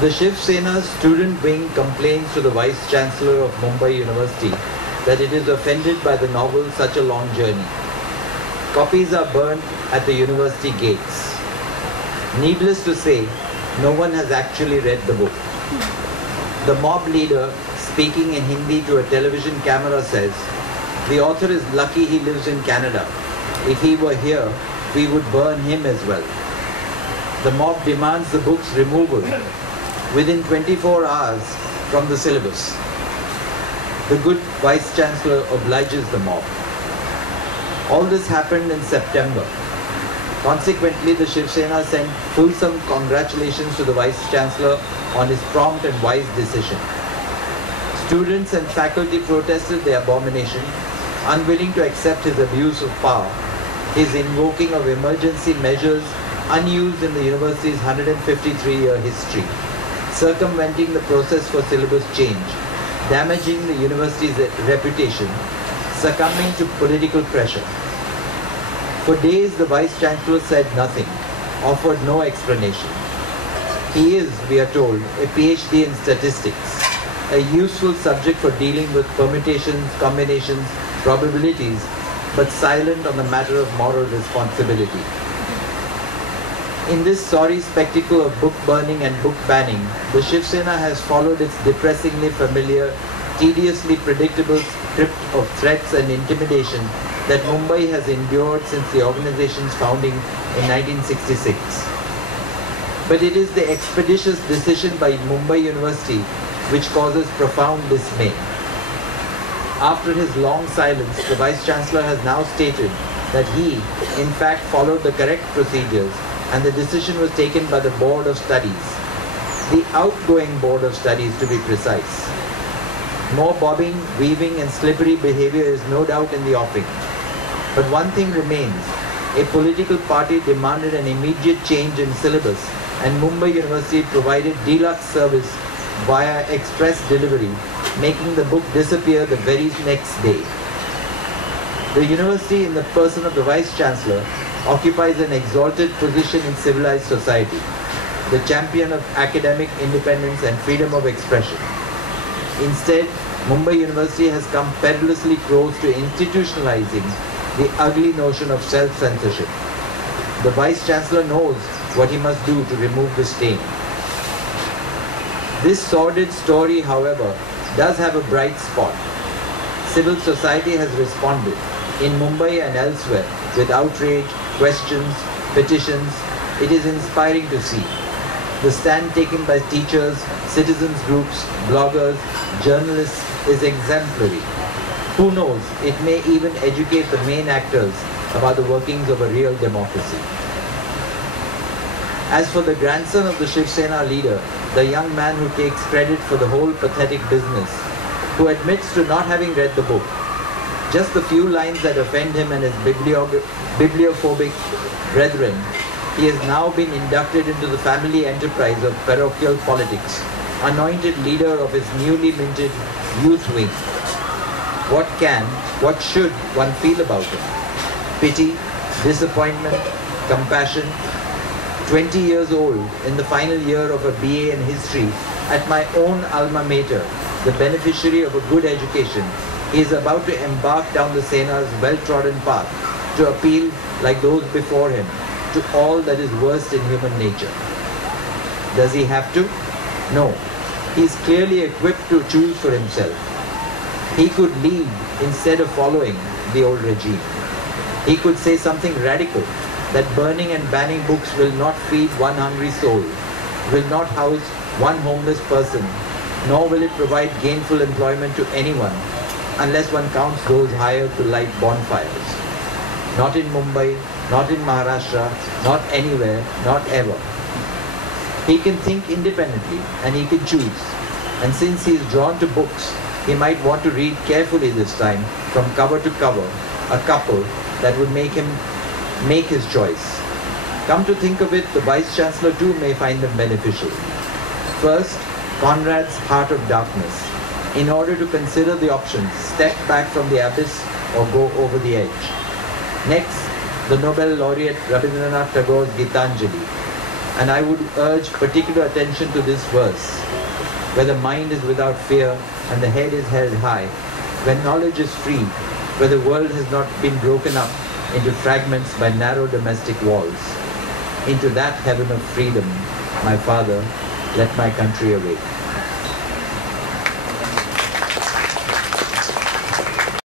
The Shiv Sena student wing complains to the Vice Chancellor of Mumbai University that it is offended by the novel Such a Long Journey. Copies are burnt at the university gates. Needless to say, no one has actually read the book. The mob leader, speaking in Hindi to a television camera, says, "The author is lucky he lives in Canada. If he were here, we would burn him as well." The mob demands the book's removal within 24 hours from the syllabus. The good Vice Chancellor obliges the mob. All this happened in September. Consequently, the Shiv Sena sent fulsome congratulations to the Vice Chancellor on his prompt and wise decision. Students and faculty protested the abomination, unwilling to accept his abuse of power, his invoking of emergency measures unused in the university's 153-year history, circumventing the process for syllabus change, damaging the university's reputation, succumbing to political pressure. For days, the Vice Chancellor said nothing, offered no explanation. He is, we are told, a PhD in statistics, a useful subject for dealing with permutations, combinations, probabilities, but silent on the matter of moral responsibility. In this sorry spectacle of book burning and book banning, the Shiv Sena has followed its depressingly familiar, tediously predictable script of threats and intimidation that Mumbai has endured since the organization's founding in 1966. But it is the expeditious decision by Mumbai University which causes profound dismay. After his long silence, the Vice Chancellor has now stated that he, in fact, followed the correct procedures and the decision was taken by the Board of Studies, the outgoing Board of Studies to be precise. More bobbing, weaving and slippery behavior is no doubt in the offing. But one thing remains. A political party demanded an immediate change in syllabus and Mumbai University provided deluxe service via express delivery, making the book disappear the very next day. The university, in the person of the Vice Chancellor, occupies an exalted position in civilized society, the champion of academic independence and freedom of expression. Instead, Mumbai University has come perilously close to institutionalizing the ugly notion of self-censorship. The Vice Chancellor knows what he must do to remove the stain. This sordid story, however, does have a bright spot. Civil society has responded, in Mumbai and elsewhere, with outrage, questions, petitions. It is inspiring to see. The stand taken by teachers, citizens groups, bloggers, journalists is exemplary. Who knows, it may even educate the main actors about the workings of a real democracy. As for the grandson of the Shiv Sena leader, the young man who takes credit for the whole pathetic business, who admits to not having read the book, just the few lines that offend him and his bibliophobic brethren, he has now been inducted into the family enterprise of parochial politics, anointed leader of his newly minted youth wing. What can, what should one feel about him? Pity, disappointment, compassion. 20 years old, in the final year of a BA in history, at my own alma mater, the beneficiary of a good education, he is about to embark down the Sena's well-trodden path to appeal, like those before him, to all that is worst in human nature. Does he have to? No. He is clearly equipped to choose for himself. He could lead instead of following the old regime. He could say something radical, that burning and banning books will not feed one hungry soul, will not house one homeless person, nor will it provide gainful employment to anyone, unless one counts those hired to light bonfires. Not in Mumbai, not in Maharashtra, not anywhere, not ever. He can think independently and he can choose. And since he is drawn to books, he might want to read carefully this time, from cover to cover, a couple that would make him make his choice. Come to think of it, the Vice Chancellor too may find them beneficial. First, Conrad's Heart of Darkness. In order to consider the options, step back from the abyss or go over the edge. Next, the Nobel laureate Rabindranath Tagore's Gitanjali. And I would urge particular attention to this verse, where the mind is without fear and the head is held high, where knowledge is free, where the world has not been broken up into fragments by narrow domestic walls. Into that heaven of freedom, my Father, let my country awake.